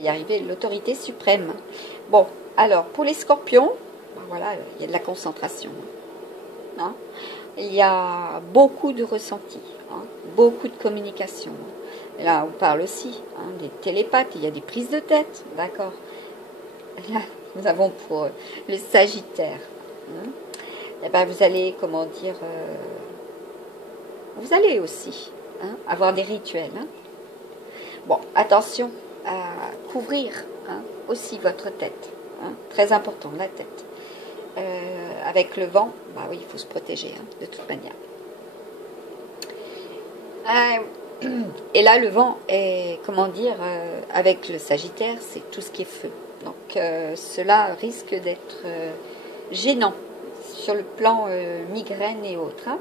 y arriver, l'autorité suprême. Bon, alors, pour les scorpions, voilà, il y a de la concentration. Hein. Il y a beaucoup de ressentis, hein, beaucoup de communication. Là, on parle aussi des télépathes, il y a des prises de tête, d'accord. Là, nous avons pour le Sagittaire. Hein. Eh ben, vous allez, comment dire, vous allez aussi avoir des rituels. Hein. Bon, attention à couvrir aussi votre tête. Hein, très important, la tête. Avec le vent, bah oui, il faut se protéger, de toute manière. Et là, le vent est, comment dire, avec le Sagittaire, c'est tout ce qui est feu. Donc, cela risque d'être gênant sur le plan migraine et autres. Hein.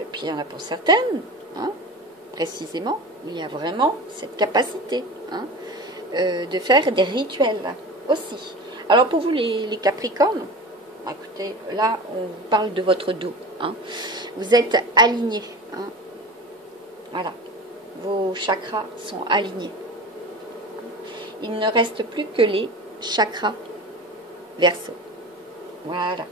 Et puis, il y en a pour certaines, précisément, il y a vraiment cette capacité de faire des rituels aussi. Alors, pour vous, les Capricornes, écoutez, là, on parle de votre dos. Vous êtes alignés. Voilà. Vos chakras sont alignés. Il ne reste plus que les chakras Verseau. Voilà.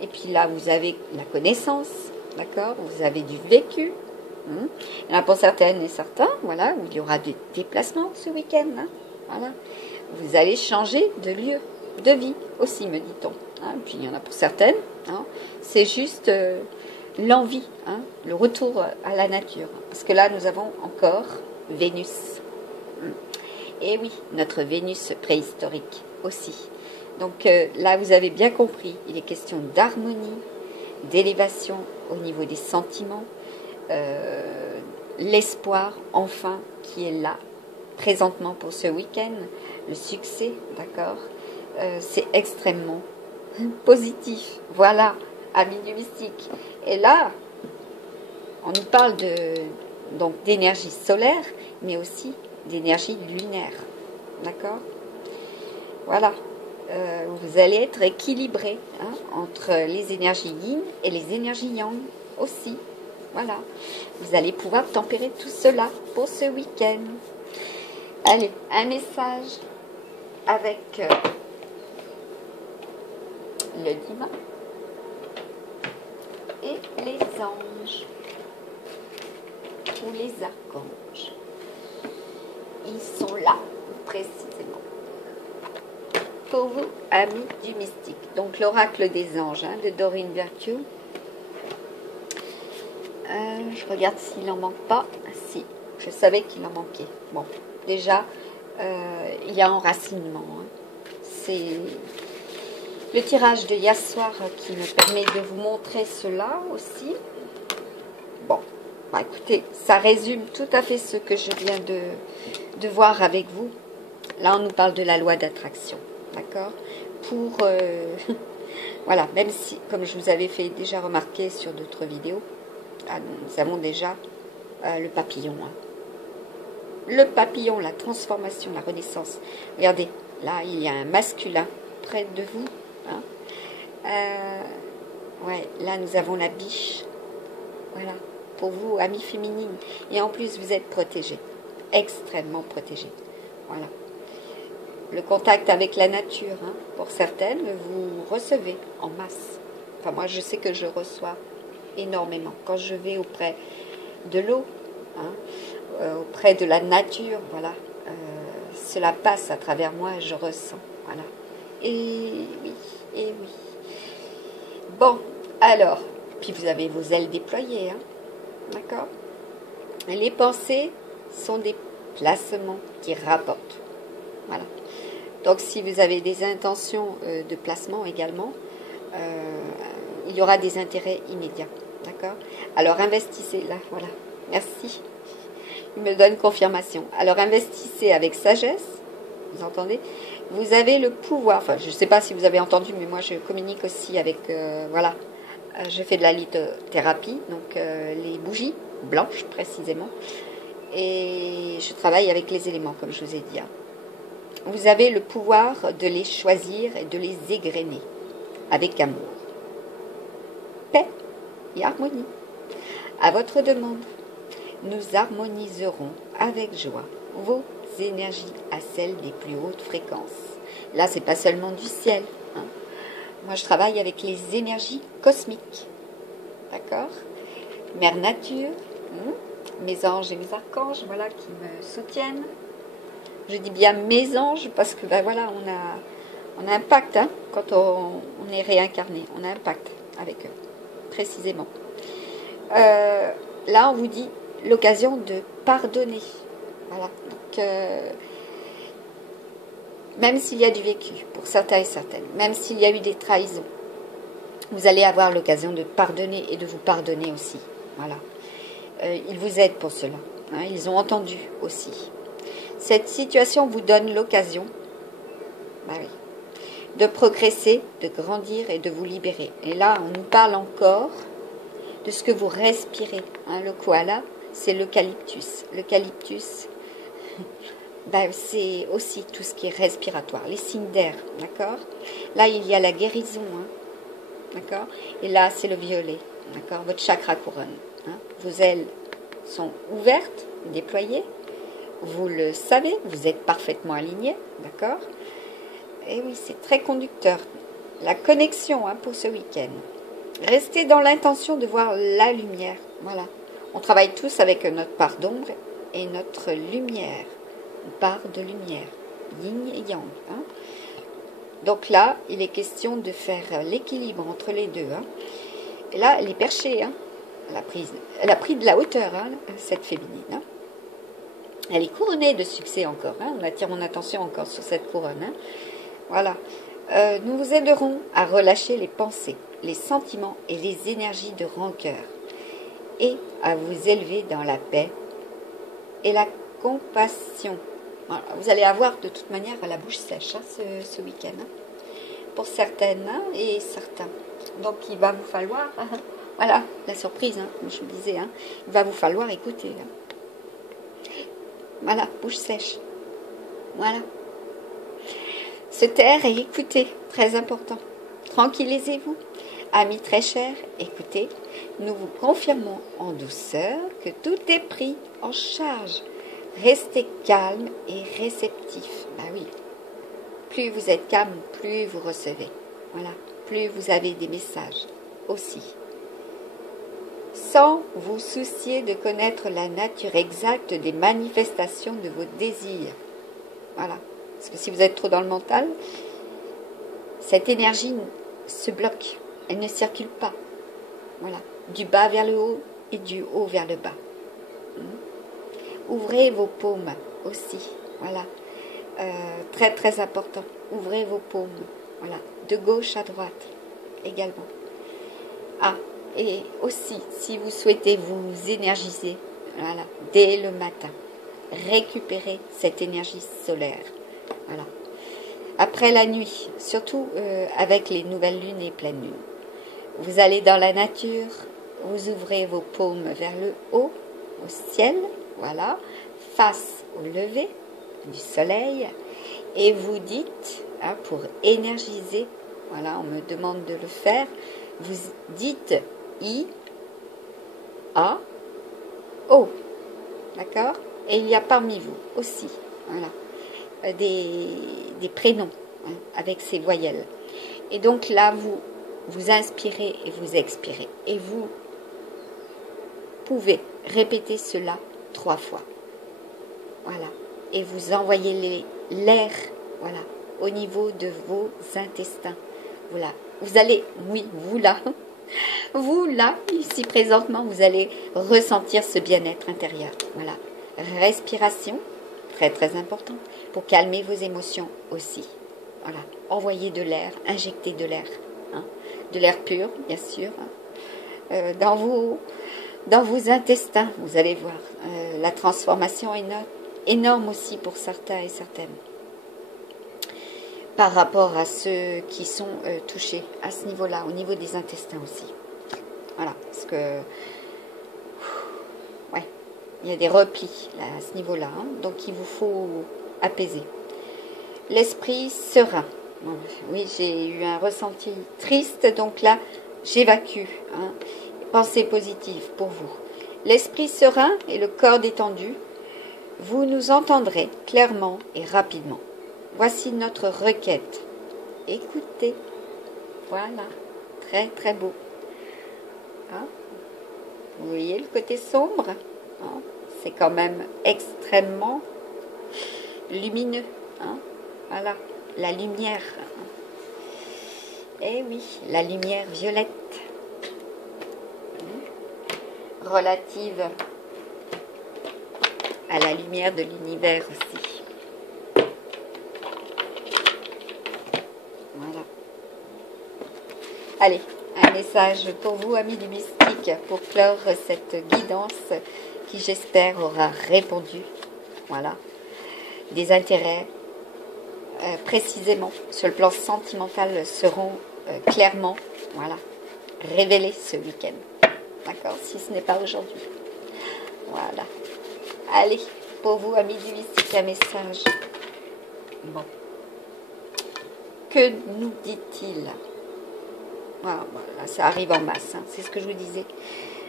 Et puis là, vous avez la connaissance, d'accord? Vous avez du vécu. Il y en a pour certaines et certains, voilà, où il y aura des déplacements ce week-end. Voilà. Vous allez changer de lieu de vie aussi, me dit-on. Puis il y en a pour certaines, c'est juste l'envie, le retour à la nature. Parce que là, nous avons encore Vénus. Et oui, notre Vénus préhistorique aussi. Donc là, vous avez bien compris, il est question d'harmonie, d'élévation au niveau des sentiments, l'espoir, enfin, qui est là, présentement pour ce week-end, le succès, d'accord, c'est extrêmement positif. Voilà, amis du mystique. Et là, on nous parle donc d'énergie solaire, mais aussi d'énergie lunaire, d'accord. Voilà. Vous allez être équilibré entre les énergies yin et les énergies yang aussi. Voilà. Vous allez pouvoir tempérer tout cela pour ce week-end. Allez, un message avec le diamant et les anges ou les archanges. Ils sont là, précisément. Pour vous, amis du mystique. Donc, l'oracle des anges de Doreen Virtue. Je regarde s'il n'en manque pas. Si, je savais qu'il en manquait. Bon, déjà, il y a enracinement. C'est le tirage de hier soir qui me permet de vous montrer cela aussi. Bon, bah, écoutez, ça résume tout à fait ce que je viens de voir avec vous. Là, on nous parle de la loi d'attraction. D'accord. Pour voilà, même si, comme je vous avais fait déjà remarquer sur d'autres vidéos, nous avons déjà le papillon. Le papillon, la transformation, la renaissance. Regardez, là, il y a un masculin près de vous. Ouais, là, nous avons la biche. Voilà, pour vous, amis féminines. Et en plus, vous êtes protégés, extrêmement protégés. Voilà. Le contact avec la nature, pour certaines, vous recevez en masse. Enfin, moi, je sais que je reçois énormément. Quand je vais auprès de l'eau, auprès de la nature, voilà, cela passe à travers moi et je ressens. Voilà. Et oui. Bon, alors, puis vous avez vos ailes déployées, d'accord? Les pensées sont des placements qui rapportent. Voilà. Donc, si vous avez des intentions de placement également, il y aura des intérêts immédiats. D'accord? Alors, investissez là. Voilà. Merci. Il me donne confirmation. Alors, investissez avec sagesse. Vous entendez? Vous avez le pouvoir. Enfin, je ne sais pas si vous avez entendu, mais moi, je communique aussi avec... voilà. Je fais de la lithothérapie, donc les bougies blanches, précisément. Et je travaille avec les éléments, comme je vous ai dit. Vous avez le pouvoir de les choisir et de les égrener avec amour, paix et harmonie. À votre demande, nous harmoniserons avec joie vos énergies à celles des plus hautes fréquences. Là, c'est pas seulement du ciel. Hein. Moi, je travaille avec les énergies cosmiques. D'accord? Mère Nature, mes anges et mes archanges, voilà, qui me soutiennent. Je dis bien mes anges parce que, ben voilà, on a un pacte, hein, quand on est réincarné. On a un pacte avec eux, précisément. Là, on vous dit l'occasion de pardonner. Voilà. Donc, même s'il y a du vécu, pour certains et certaines, même s'il y a eu des trahisons, vous allez avoir l'occasion de pardonner et de vous pardonner aussi. Voilà. Ils vous aident pour cela. Hein, ils ont entendu aussi. Cette situation vous donne l'occasion, bah oui, de progresser, de grandir et de vous libérer. Et là, on nous parle encore de ce que vous respirez. Hein, le koala, c'est l'eucalyptus. L'eucalyptus, ben, c'est aussi tout ce qui est respiratoire, les signes d'air, d'accord? Là, il y a la guérison, hein, d'accord? Et là, c'est le violet, d'accord? Votre chakra couronne. Hein? Vos ailes sont ouvertes, déployées. Vous le savez, vous êtes parfaitement aligné, d'accord? Et oui, c'est très conducteur. La connexion, hein, pour ce week-end. Restez dans l'intention de voir la lumière. Voilà. On travaille tous avec notre part d'ombre et notre lumière. Une part de lumière. Yin et yang. Hein. Donc là, il est question de faire l'équilibre entre les deux. Hein. Et là, elle est perchée. Hein. Elle a pris de la hauteur, hein, cette féminine. Hein. Elle est couronnée de succès encore. Hein. On attire mon attention encore sur cette couronne. Hein. Voilà. Nous vous aiderons à relâcher les pensées, les sentiments et les énergies de rancœur et à vous élever dans la paix et la compassion. Voilà. Vous allez avoir de toute manière la bouche sèche, hein, ce week-end. Hein. Pour certaines, hein, et certains. Donc il va vous falloir, hein, voilà, la surprise, hein, comme je vous disais, hein, il va vous falloir écouter. Hein. Voilà, bouche sèche. Voilà. Se taire et écouter, très important. Tranquillisez-vous. Amis très chers, écoutez, nous vous confirmons en douceur que tout est pris en charge. Restez calme et réceptif. Ben oui. Plus vous êtes calme, plus vous recevez. Voilà. Plus vous avez des messages aussi. Sans vous soucier de connaître la nature exacte des manifestations de vos désirs. Voilà. Parce que si vous êtes trop dans le mental, cette énergie se bloque. Elle ne circule pas. Voilà. Du bas vers le haut et du haut vers le bas. Ouvrez vos paumes aussi. Voilà. Très très important. Ouvrez vos paumes. Voilà. De gauche à droite également. Ah, et aussi, si vous souhaitez vous énergiser, voilà, dès le matin, récupérez cette énergie solaire. Voilà. Après la nuit, surtout avec les nouvelles lunes et pleines lunes, vous allez dans la nature, vous ouvrez vos paumes vers le haut, au ciel, voilà, face au lever du soleil, et vous dites, hein, pour énergiser, voilà, on me demande de le faire, vous dites I, A, O, d'accord? Et il y a parmi vous aussi, voilà, des prénoms, hein, avec ces voyelles. Et donc là, vous inspirez et vous expirez. Et vous pouvez répéter cela 3 fois. Voilà. Et vous envoyez l'air, voilà, au niveau de vos intestins. Voilà. Vous allez, oui, vous là, ici présentement, vous allez ressentir ce bien-être intérieur. Voilà. Respiration, très très important, pour calmer vos émotions aussi. Voilà. Envoyez de l'air, injectez de l'air. Hein. De l'air pur, bien sûr. Hein. Dans vos intestins, vous allez voir. La transformation est énorme aussi pour certains et certaines. Par rapport à ceux qui sont touchés à ce niveau-là, au niveau des intestins aussi. Voilà, parce que ouais, il y a des replis là, à ce niveau-là, hein, donc il vous faut apaiser. L'esprit serein. Bon, oui, j'ai eu un ressenti triste, donc là, j'évacue. Hein, pensée positive pour vous. L'esprit serein et le corps détendu vous nous entendrez clairement et rapidement. Voici notre requête. Écoutez. Voilà. Très très beau. Hein? Vous voyez le côté sombre? Hein? C'est quand même extrêmement lumineux. Hein? Voilà. La lumière. Eh oui, la lumière violette. Relative à la lumière de l'univers aussi. Voilà. Allez, un message pour vous, amis du mystique, pour clore cette guidance qui, j'espère, aura répondu. Voilà. Des intérêts précisément sur le plan sentimental seront clairement, voilà, révélés ce week-end. D'accord, si ce n'est pas aujourd'hui. Voilà. Allez, pour vous, amis du mystique, un message. Bon. Que nous dit-il? Voilà, ça arrive en masse, hein, c'est ce que je vous disais.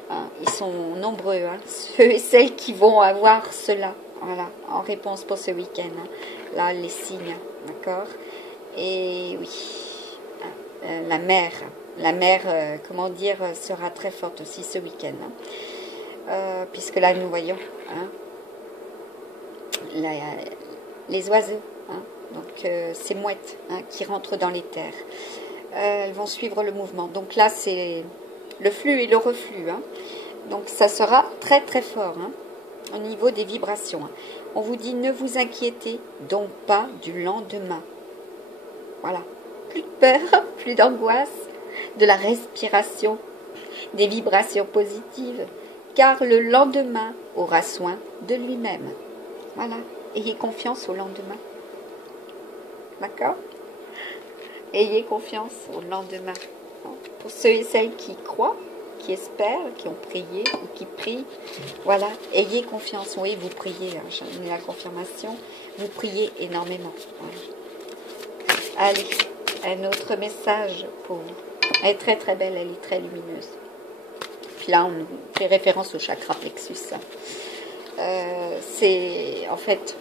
Hein, ils sont nombreux, hein, ceux et celles qui vont avoir cela, voilà, en réponse pour ce week-end. Hein. Là, les signes, d'accord? Et oui, la mère, comment dire, sera très forte aussi ce week-end. Hein. Puisque là, nous voyons hein, les oiseaux, hein, donc ces mouettes hein, qui rentrent dans les terres. Elles vont suivre le mouvement. Donc là, c'est le flux et le reflux. Hein. Donc ça sera très très fort hein, au niveau des vibrations. Hein. On vous dit, ne vous inquiétez donc pas du lendemain. Voilà. Plus de peur, plus d'angoisse, de la respiration, des vibrations positives, car le lendemain aura soin de lui-même. Voilà. Ayez confiance au lendemain. D'accord? Ayez confiance au lendemain. Pour ceux et celles qui croient, qui espèrent, qui ont prié ou qui prient, voilà, ayez confiance. Oui, vous priez, hein, j'en ai la confirmation, vous priez énormément. Voilà. Allez, un autre message pour vous. Elle est très très belle, elle est très lumineuse. Puis là, on fait référence au chakra plexus. C'est en fait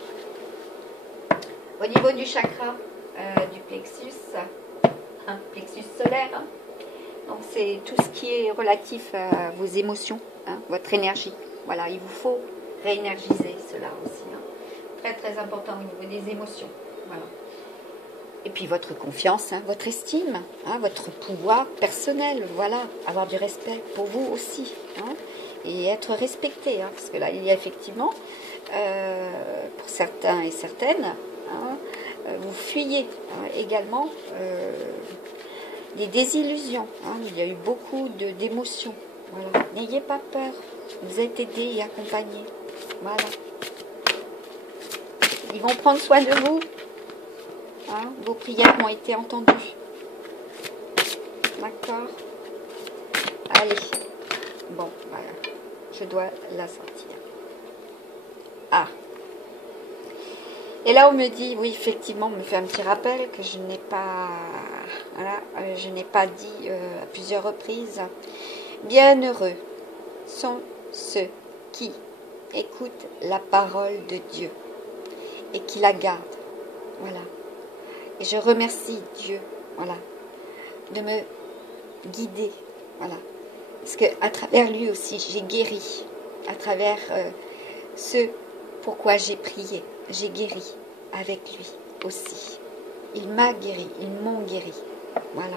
au niveau du chakra du plexus, hein, plexus solaire. Hein. Donc c'est tout ce qui est relatif à vos émotions, hein, votre énergie. Voilà, il vous faut réénergiser cela aussi. Hein. Très très important au niveau des émotions. Voilà. Et puis votre confiance, hein, votre estime, hein, votre pouvoir personnel. Voilà, avoir du respect pour vous aussi. Hein, et être respecté. Hein, parce que là, il y a effectivement, pour certains et certaines, hein, vous fuyez hein, également des désillusions. Hein, il y a eu beaucoup d'émotions. Voilà. N'ayez pas peur. Vous êtes aidés et accompagnés. Voilà. Ils vont prendre soin de vous. Hein, vos prières ont été entendues. D'accord? Allez. Bon, voilà. Je dois la sortir. Ah. Et là, on me dit, oui, effectivement, on me fait un petit rappel que je n'ai pas, voilà, je n'ai pas dit à plusieurs reprises. Bienheureux sont ceux qui écoutent la parole de Dieu et qui la gardent. Voilà. Et je remercie Dieu, voilà, de me guider, voilà. Parce qu'à travers lui aussi, j'ai guéri. À travers ce pourquoi j'ai prié, j'ai guéri avec lui aussi. Il m'a guéri, ils m'ont guéri. Voilà.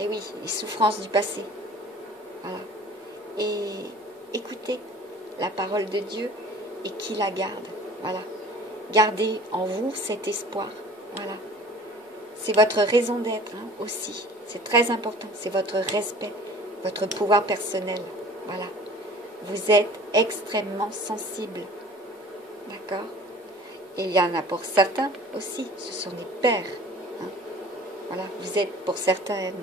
Et oui, les souffrances du passé. Voilà. Et écoutez la parole de Dieu et qui la garde. Voilà. Gardez en vous cet espoir. Voilà. C'est votre raison d'être hein, aussi. C'est très important. C'est votre respect, votre pouvoir personnel. Voilà. Vous êtes extrêmement sensible. D'accord? Et il y en a pour certains aussi. Ce sont des pères. Hein. Voilà. Vous êtes pour certaines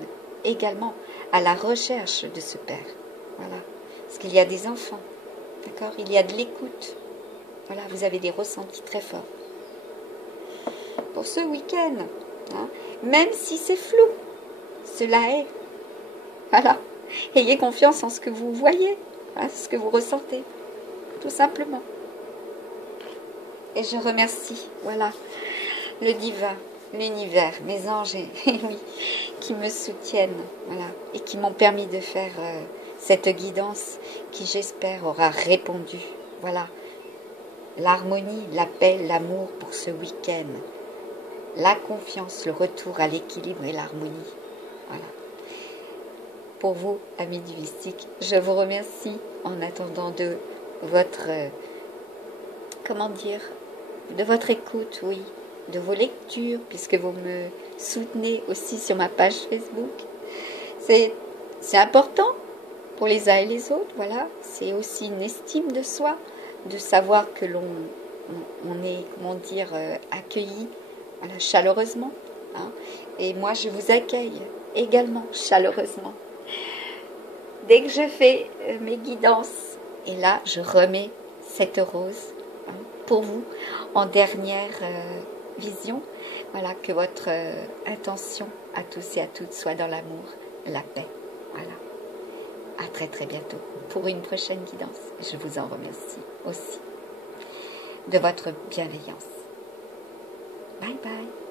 également à la recherche de ce père. Voilà. Parce qu'il y a des enfants. D'accord? Il y a de l'écoute. Voilà. Vous avez des ressentis très forts. Pour ce week-end, hein, même si c'est flou, cela est. Voilà. Ayez confiance en ce que vous voyez, hein, ce que vous ressentez, tout simplement. Et je remercie, voilà, le divin, l'univers, mes anges, oui, qui me soutiennent, voilà, et qui m'ont permis de faire cette guidance qui, j'espère, aura répondu, voilà, l'harmonie, la paix, l'amour pour ce week-end, la confiance, le retour à l'équilibre et l'harmonie, voilà. Pour vous, amis du mystique, je vous remercie en attendant de votre, comment dire, de votre écoute, oui, de vos lectures, puisque vous me soutenez aussi sur ma page Facebook. C'est important pour les uns et les autres, voilà. C'est aussi une estime de soi, de savoir que on est, comment dire, accueilli, voilà, chaleureusement. Hein. Et moi, je vous accueille également chaleureusement. Dès que je fais mes guidances, et là, je remets cette rose pour vous en dernière vision. Voilà, que votre intention à tous et à toutes soit dans l'amour, la paix. Voilà. À très très bientôt pour une prochaine guidance. Je vous en remercie aussi de votre bienveillance. Bye bye.